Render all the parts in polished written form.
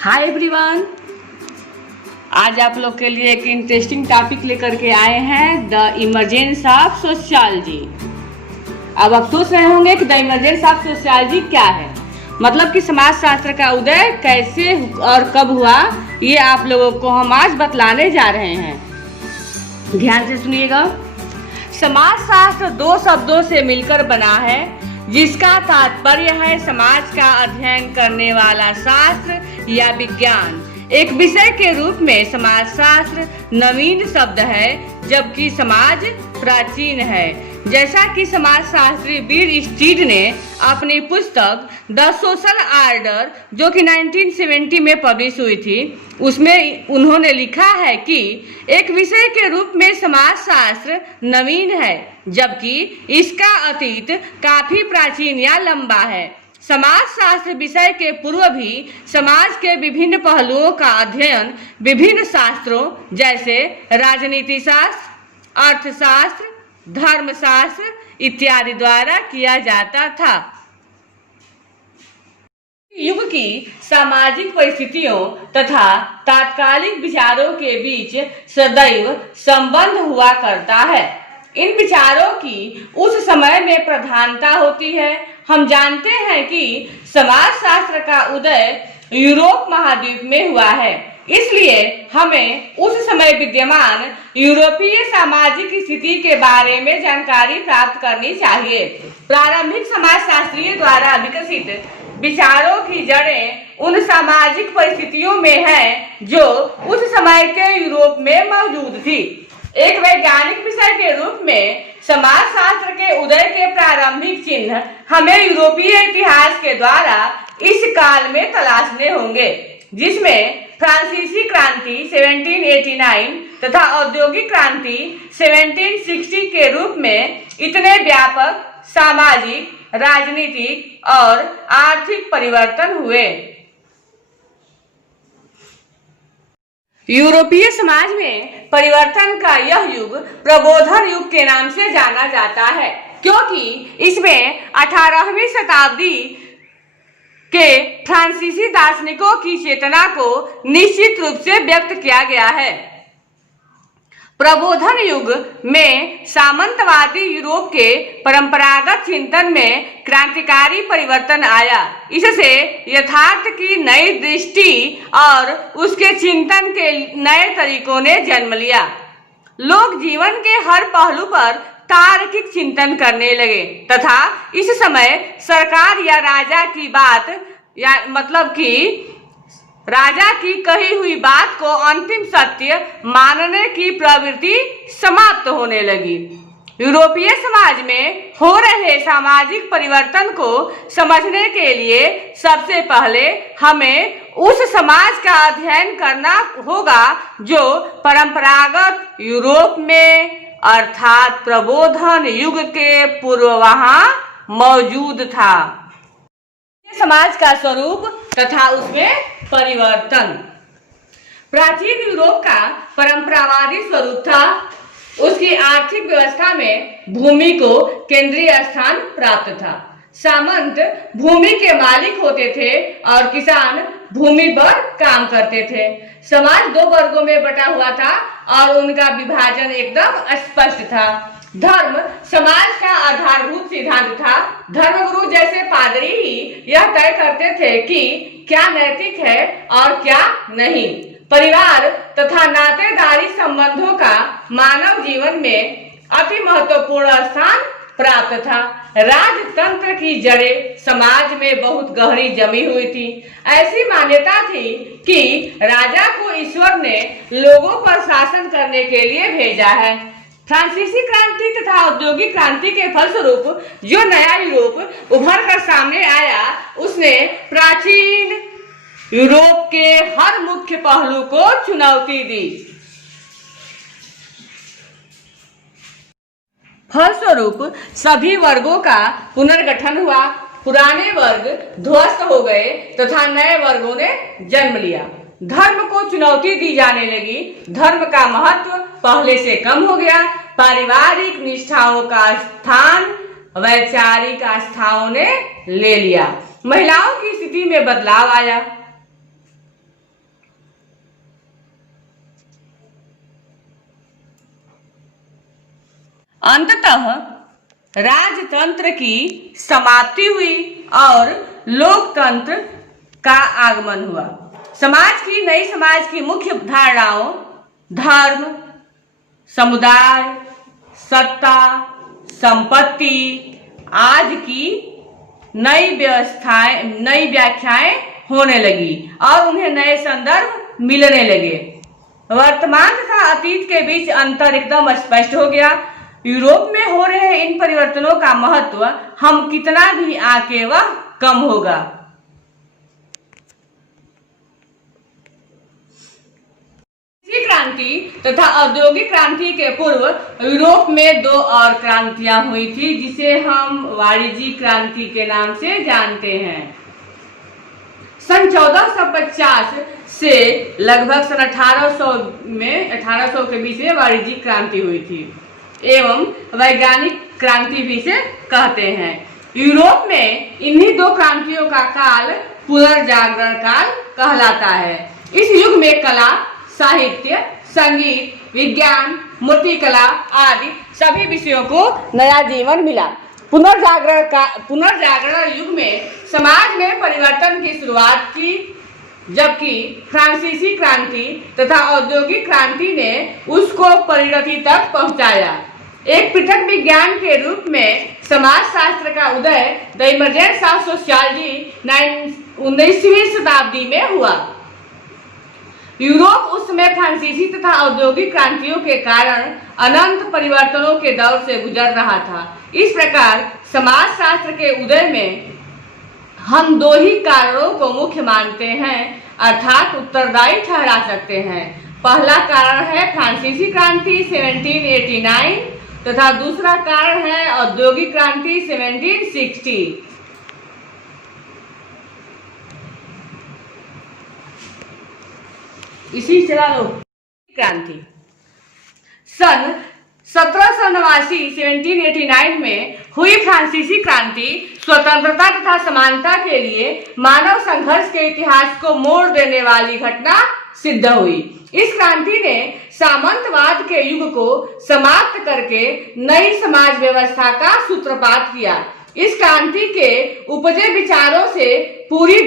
Hi everyone, आज आप लोग के लिए एक इंटरेस्टिंग टॉपिक लेकर के आए हैं, द इमरजेंस ऑफ सोशियोलॉजी। अब आप सोच रहे होंगे कि द इमरजेंस ऑफ सोशियोलॉजी क्या है, मतलब कि समाजशास्त्र का उदय कैसे और कब हुआ, ये आप लोगों को हम आज बतलाने जा रहे हैं। ध्यान से सुनिएगा। समाजशास्त्र दो शब्दों से मिलकर बना है, जिसका तात्पर्य है समाज का अध्ययन करने वाला शास्त्र या विज्ञान। एक विषय के रूप में समाजशास्त्र नवीन शब्द है, जबकि समाज प्राचीन है। जैसा कि समाजशास्त्री बीर स्टीड ने अपनी पुस्तक द सोशल आर्डर, जो कि 1970 में पब्लिश हुई थी, उसमें उन्होंने लिखा है कि एक विषय के रूप में समाजशास्त्र नवीन है, जबकि इसका अतीत काफी प्राचीन या लंबा है। समाजशास्त्र विषय के पूर्व भी समाज के विभिन्न पहलुओं का अध्ययन विभिन्न शास्त्रों जैसे राजनीति शास्त्र, अर्थशास्त्र, धर्मशास्त्र इत्यादि द्वारा किया जाता था। युग की सामाजिक परिस्थितियों तथा तात्कालिक विचारों के बीच सदैव संबंध हुआ करता है। इन विचारों की उस समय में प्रधानता होती है। हम जानते हैं कि समाजशास्त्र का उदय यूरोप महाद्वीप में हुआ है, इसलिए हमें उस समय विद्यमान यूरोपीय सामाजिक स्थिति के बारे में जानकारी प्राप्त करनी चाहिए। प्रारंभिक समाजशास्त्रियों द्वारा विकसित विचारों की जड़ें उन सामाजिक परिस्थितियों में हैं जो उस समय के यूरोप में मौजूद थी। एक वैज्ञानिक विषय के रूप में समाजशास्त्र के उदय के प्रारंभिक चिन्ह हमें यूरोपीय इतिहास के द्वारा इस काल में तलाशने होंगे, जिसमें फ्रांसीसी क्रांति 1789 तथा औद्योगिक क्रांति 1760 के रूप में इतने व्यापक सामाजिक, राजनीतिक और आर्थिक परिवर्तन हुए। यूरोपीय समाज में परिवर्तन का यह युग प्रबोधन युग के नाम से जाना जाता है, क्योंकि इसमें 18वीं शताब्दी के फ्रांसीसी दार्शनिकों की चेतना को निश्चित रूप से व्यक्त किया गया है। प्रबोधन युग में सामंतवादी यूरोप के परंपरागत चिंतन में क्रांतिकारी परिवर्तन आया। इससे यथार्थ की नई दृष्टि और उसके चिंतन के नए तरीकों ने जन्म लिया। लोग जीवन के हर पहलू पर तार्किक चिंतन करने लगे तथा इस समय सरकार या राजा की बात या मतलब कि राजा की कही हुई बात को अंतिम सत्य मानने की प्रवृत्ति समाप्त होने लगी। यूरोपीय समाज में हो रहे सामाजिक परिवर्तन को समझने के लिए सबसे पहले हमें उस समाज का अध्ययन करना होगा जो परंपरागत यूरोप में अर्थात प्रबोधन युग के पूर्व वहां मौजूद था। समाज का स्वरूप तथा उसमें परिवर्तन। प्राचीन यूरोप का परंपरावादी स्वरूप था। उसकी आर्थिक व्यवस्था में भूमि को केंद्रीय स्थान प्राप्त था। सामंत भूमि के मालिक होते थे और किसान भूमि पर काम करते थे। समाज दो वर्गों में बटा हुआ था और उनका विभाजन एकदम स्पष्ट था। धर्म समाज का आधारभूत सिद्धांत था। धर्मगुरु जैसे पादरी ही यह तय करते थे कि क्या नैतिक है और क्या नहीं। परिवार तथा नातेदारी संबंधों का मानव जीवन में अति महत्वपूर्ण स्थान प्राप्त था। राजतंत्र की जड़ें समाज में बहुत गहरी जमी हुई थी। ऐसी मान्यता थी कि राजा को ईश्वर ने लोगों पर शासन करने के लिए भेजा है। फ्रांसीसी क्रांति तथा औद्योगिक क्रांति के फलस्वरूप जो नया यूरोप उभर कर सामने आया, उसने प्राचीन यूरोप के हर मुख्य पहलू को चुनौती दी। फलस्वरूप सभी वर्गों का पुनर्गठन हुआ। पुराने वर्ग ध्वस्त हो गए तथा नए वर्गों ने जन्म लिया। धर्म को चुनौती दी जाने लगी। धर्म का महत्व पहले से कम हो गया। पारिवारिक निष्ठाओं का स्थान वैचारिक आस्थाओं ने ले लिया। महिलाओं की स्थिति में बदलाव आया। अंततः राजतंत्र की समाप्ति हुई और लोकतंत्र का आगमन हुआ। समाज की मुख्य धारणाओं धर्म, समुदाय, सत्ता, संपत्ति आदि की नई व्याख्याएं होने लगी और उन्हें नए संदर्भ मिलने लगे। वर्तमान तथा अतीत के बीच अंतर एकदम स्पष्ट हो गया। यूरोप में हो रहे इन परिवर्तनों का महत्व हम कितना भी आके वह कम होगा। क्रांति तथा औद्योगिक क्रांति के पूर्व यूरोप में दो और क्रांतियां हुई थी, जिसे हम वाणिज्यिक क्रांति के नाम से जानते हैं। सन 1450 से लगभग सन 1800 के बीच में वाणिज्यिक क्रांति हुई थी एवं वैज्ञानिक क्रांति भी से कहते हैं। यूरोप में इन्हीं दो क्रांतियों का काल पुनर्जागरण काल कहलाता है। इस युग में कला, साहित्य, संगीत, विज्ञान, मूर्तिकला आदि सभी विषयों को नया जीवन मिला। पुनर्जागरण युग में समाज में परिवर्तन की शुरुआत की, जबकि फ्रांसीसी क्रांति तथा औद्योगिक क्रांति ने उसको परिणति तक पहुंचाया। एक पृथक विज्ञान के रूप में समाज शास्त्र का उदय द इमर्जेंस ऑफ सोशियोलॉजी 19वीं शताब्दी में हुआ। यूरोप उस समय फ्रांसीसी तथा औद्योगिक क्रांतियों के कारण अनंत परिवर्तनों के दौर से गुजर रहा था। इस प्रकार समाज शास्त्र के उदय में हम दो ही कारणों को मुख्य मानते हैं, अर्थात उत्तरदायी ठहरा सकते हैं। पहला कारण है फ्रांसीसी क्रांति 1789 तथा दूसरा कारण है औद्योगिक क्रांति 1760। इसी चला लो क्रांति सन 1789 में हुई फ्रांसीसी क्रांति स्वतंत्रता तथा समानता के लिए मानव संघर्ष के इतिहास को मोड़ देने वाली घटना सिद्ध हुई। इस क्रांति ने सामंतवाद के युग को समाप्त करके नई समाज व्यवस्था का सूत्रपात किया। इस क्रांति के उपजे विचारों से पूरी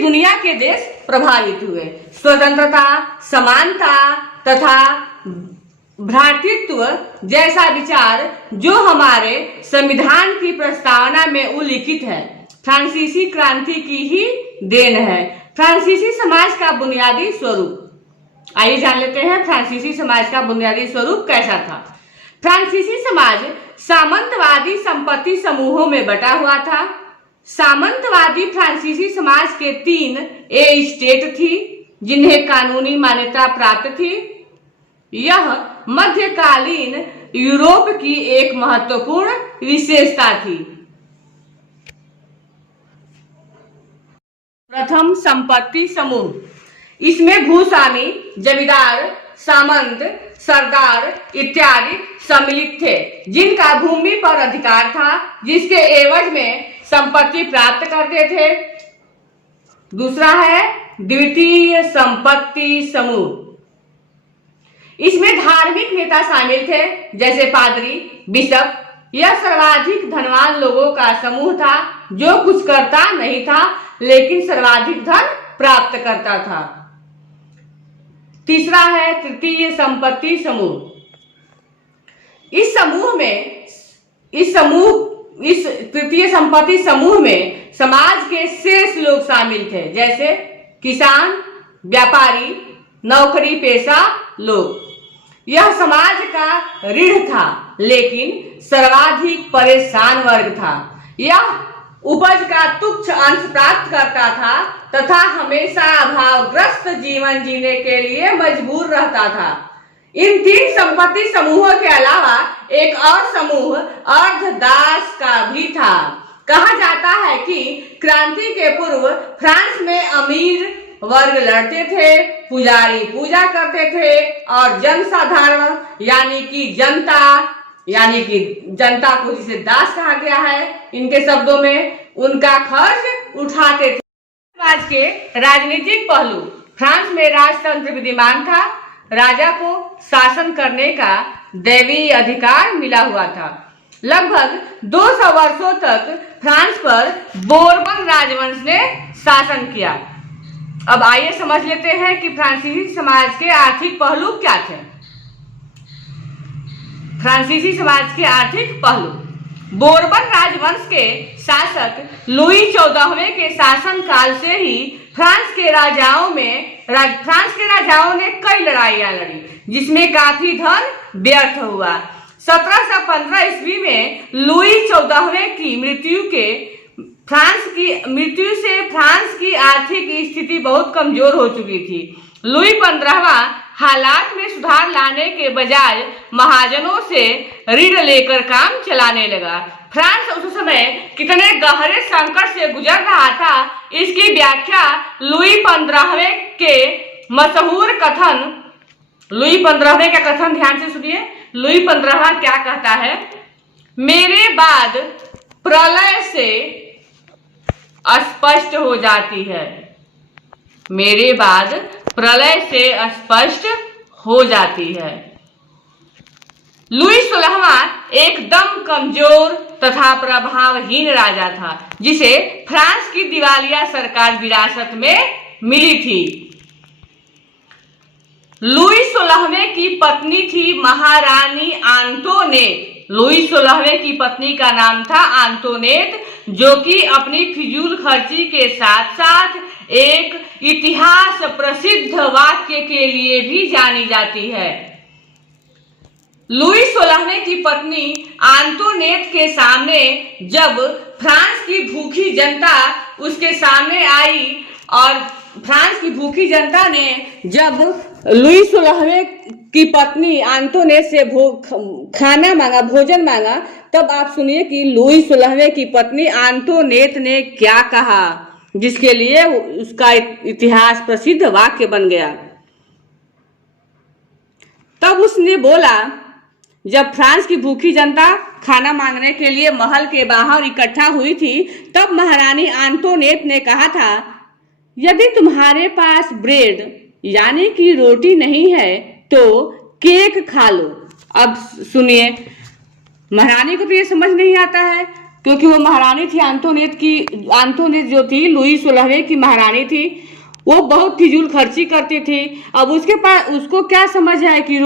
दुनिया के देश प्रभावित हुए। स्वतंत्रता, समानता तथा भ्रातृत्व जैसा विचार जो हमारे संविधान की प्रस्तावना में उल्लिखित है, फ्रांसीसी क्रांति की ही देन है। फ्रांसीसी समाज का बुनियादी स्वरूप आइए जान लेते हैं। फ्रांसीसी समाज का बुनियादी स्वरूप कैसा था? फ्रांसीसी समाज सामंतवादी संपत्ति समूहों में बटा हुआ था। सामंतवादी फ्रांसीसी समाज के 3 स्टेट थी जिन्हें कानूनी मान्यता प्राप्त थी। यह मध्यकालीन यूरोप की एक महत्वपूर्ण विशेषता थी। प्रथम संपत्ति समूह, इसमें भूस्वामी, जमींदार, सामंत, सरदार इत्यादि सम्मिलित थे, जिनका भूमि पर अधिकार था, जिसके एवज में संपत्ति प्राप्त करते थे। दूसरा है द्वितीय संपत्ति समूह, इसमें धार्मिक नेता शामिल थे जैसे पादरी, बिशप। यह सर्वाधिक धनवान लोगों का समूह था जो कुछ करता नहीं था लेकिन सर्वाधिक धन प्राप्त करता था। तीसरा है तृतीय संपत्ति समूह। इस तृतीय संपत्ति समूह में समाज के शेष लोग शामिल थे जैसे किसान, व्यापारी, नौकरी पेशा लोग। यह समाज का रीढ़ था लेकिन सर्वाधिक परेशान वर्ग था। यह उपज का तुच्छ अंश प्राप्त करता था तथा हमेशा अभावग्रस्त जीवन जीने के लिए मजबूर रहता था। इन 3 संपत्ति समूहों के अलावा एक और समूह अर्धदास का भी था। कहा जाता है कि क्रांति के पूर्व फ्रांस में अमीर वर्ग लड़ते थे, पुजारी पूजा करते थे और जनसाधारण यानी कि जनता को जिसे दास कहा गया है इनके शब्दों में, उनका खर्च उठाते थे। समाज के राजनीतिक पहलू। फ्रांस में राजतंत्र विद्यमान था। राजा को शासन करने का दैवीय अधिकार मिला हुआ था। लगभग 200 वर्षों तक फ्रांस पर बोरबन राजवंश ने शासन किया। अब आइए समझ लेते हैं कि फ्रांसीसी समाज के आर्थिक पहलू क्या थे। फ्रांसीसी समाज के आर्थिक पहलू। बोरबन राजवंश के शासक लुई 14वें के शासन काल से ही फ्रांस के राजाओं ने कई लड़ाइयां लड़ी, जिसमें काफी धन व्यर्थ हुआ। 1715 ईस्वी में लुई 14वें की मृत्यु से फ्रांस की आर्थिक स्थिति बहुत कमजोर हो चुकी थी। लुई 15वां हालात में सुधार लाने के बजाय महाजनों से ऋण लेकर काम चलाने लगा। फ्रांस उस समय कितने गहरे संकट से गुजर रहा था, इसकी व्याख्या लुई 15वें के मशहूर कथन, लुई 15वें का कथन ध्यान से सुनिए। लुई 15वां क्या कहता है? मेरे बाद प्रलय से स्पष्ट हो जाती है। मेरे बाद प्रलय से स्पष्ट हो जाती है। लुई 16वां एकदम कमजोर तथा प्रभावहीन राजा था, जिसे फ्रांस की दिवालिया सरकार विरासत में मिली थी। लुई 16वें की पत्नी थी महारानी आंतोनेट। लुई 16वें की पत्नी का नाम था आंतोनेट, जो कि अपनी फिजूल खर्ची के साथ साथ एक इतिहास प्रसिद्ध वाक्य के लिए भी जानी जाती है। लुई 16वें की पत्नी आंतोनेट के सामने जब फ्रांस की भूखी जनता उसके सामने आई और फ्रांस की भूखी जनता ने जब लुई 16वें की पत्नी आंतोनेट से खाना मांगा, भोजन मांगा, तब आप सुनिए कि लुई 16वें की पत्नी आंतोनेट ने क्या कहा, जिसके लिए उसका इतिहास प्रसिद्ध वाक्य बन गया। तब उसने बोला, जब फ्रांस की भूखी जनता खाना मांगने के लिए महल के बाहर इकट्ठा हुई थी, तब महारानी आंतोनेट ने कहा था, यदि तुम्हारे पास ब्रेड यानी कि रोटी नहीं है तो केक खा लो। अब सुनिए, महारानी को तो ये समझ नहीं आता है, क्योंकि वो महारानी थी आंतोनेट जो थी लुई 16वें की महारानी थी, वो बहुत फिजूल खर्ची करती थी। अब उसको क्या समझ है कि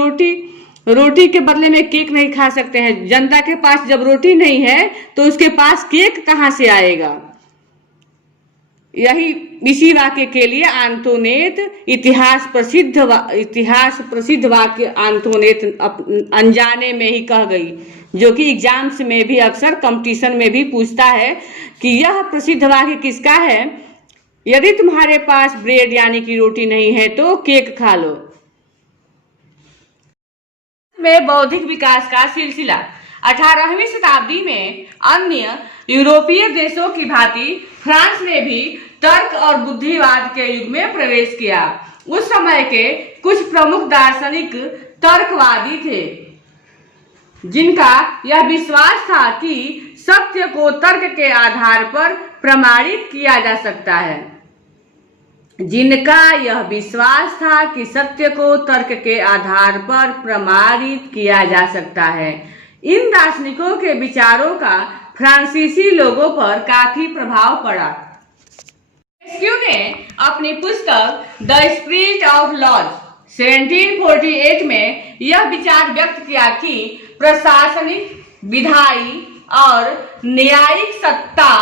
रोटी के बदले में केक नहीं खा सकते हैं। जनता के पास जब रोटी नहीं है तो उसके पास केक कहां से आएगा। इसी वाक्य के लिए आंतोनेट इतिहास प्रसिद्ध वाक्य आंतोनेट अनजाने में ही कह गई, जो कि एग्जाम्स में भी अक्सर कंपटीशन में भी पूछता है कि यह प्रसिद्ध वाक्य किसका है। यदि तुम्हारे पास ब्रेड यानी कि रोटी नहीं है तो केक खा लो। में बौद्धिक विकास का सिलसिला। 18वीं शताब्दी में अन्य यूरोपीय देशों की भांति फ्रांस ने भी तर्क और बुद्धिवाद के युग में प्रवेश किया। उस समय के कुछ प्रमुख दार्शनिक तर्कवादी थे, जिनका यह विश्वास था कि सत्य को तर्क के आधार पर प्रमाणित किया जा सकता है। इन दार्शनिकों के विचारों का फ्रांसीसी लोगों पर काफी प्रभाव पड़ा। मोंटेस्क्यू ने अपनी पुस्तक द स्पिरिट ऑफ लॉज 1748 में यह विचार व्यक्त किया कि प्रशासनिक, विधायी और न्यायिक सत्ता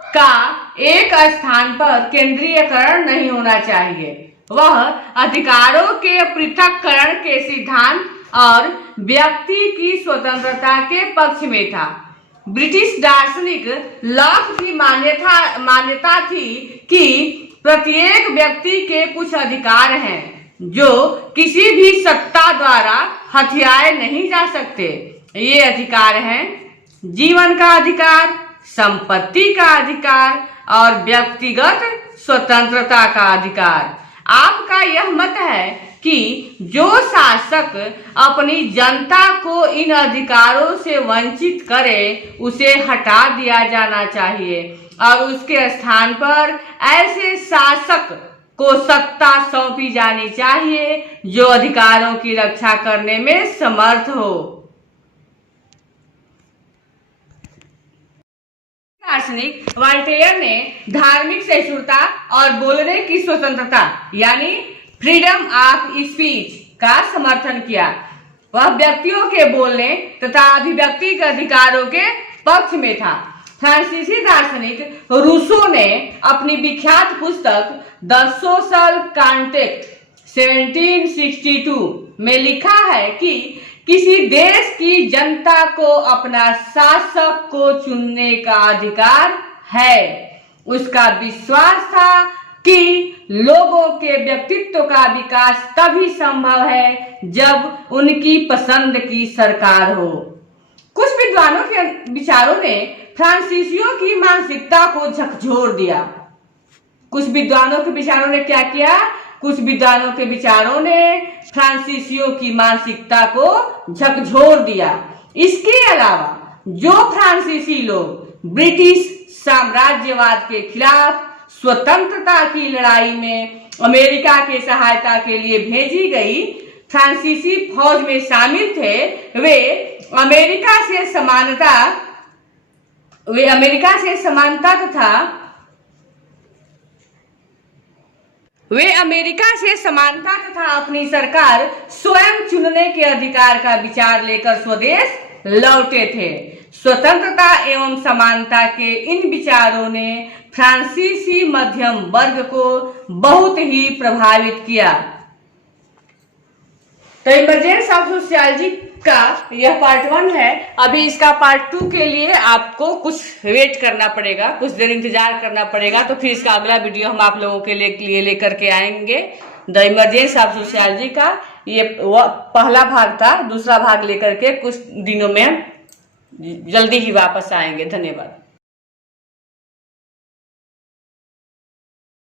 का एक स्थान पर केंद्रीयकरण नहीं होना चाहिए। वह अधिकारों के पृथक्करण के सिद्धांत और व्यक्ति की स्वतंत्रता के पक्ष में था। ब्रिटिश दार्शनिक लॉक की मान्यता थी कि प्रत्येक व्यक्ति के कुछ अधिकार हैं जो किसी भी सत्ता द्वारा हथियाए नहीं जा सकते। ये अधिकार हैं जीवन का अधिकार, संपत्ति का अधिकार और व्यक्तिगत स्वतंत्रता का अधिकार। आपका यह मत है कि जो शासक अपनी जनता को इन अधिकारों से वंचित करे उसे हटा दिया जाना चाहिए और उसके स्थान पर ऐसे शासक को सत्ता सौंपी जानी चाहिए जो अधिकारों की रक्षा करने में समर्थ हो। दार्शनिक वॉल्टेयर ने धार्मिक सहिष्णुता और बोलने की स्वतंत्रता यानी फ्रीडम ऑफ स्पीच का समर्थन किया। वह व्यक्तियों के बोलने तथा अभिव्यक्ति के अधिकारों के पक्ष में था। फ्रांसीसी दार्शनिक रूसो ने अपनी विख्यात पुस्तक द सोशल कॉन्ट्रैक्ट 1762 में लिखा है कि किसी देश की जनता को अपना शासक को चुनने का अधिकार है। उसका विश्वास था कि लोगों के व्यक्तित्व का विकास तभी संभव है जब उनकी पसंद की सरकार हो। कुछ विद्वानों के विचारों ने फ्रांसीसियों की मानसिकता को झकझोर दिया। कुछ विद्वानों के विचारों ने क्या किया? कुछ विद्वानों के विचारों ने फ्रांसीसियों की मानसिकता को झकझोर दिया। इसके अलावा जो फ्रांसीसी लोग ब्रिटिश साम्राज्यवाद के खिलाफ स्वतंत्रता की लड़ाई में अमेरिका के सहायता के लिए भेजी गई फ्रांसीसी फौज में शामिल थे, वे अमेरिका से समानता तथा अपनी सरकार स्वयं चुनने के अधिकार का विचार लेकर स्वदेश लौटे थे। स्वतंत्रता एवं समानता के इन विचारों ने फ्रांसीसी मध्यम वर्ग को बहुत ही प्रभावित किया। तो इमरजेंस ऑफ सोशियोलॉजी का यह पार्ट 1 है। अभी इसका पार्ट 2 के लिए आपको कुछ वेट करना पड़ेगा, कुछ देर इंतजार करना पड़ेगा, तो फिर इसका अगला वीडियो हम आप लोगों के लिए लेकर के आएंगे। द इमरजेंस ऑफ सोशियोलॉजी का ये पहला भाग था। दूसरा भाग लेकर के कुछ दिनों में जल्दी ही वापस आएंगे। धन्यवाद।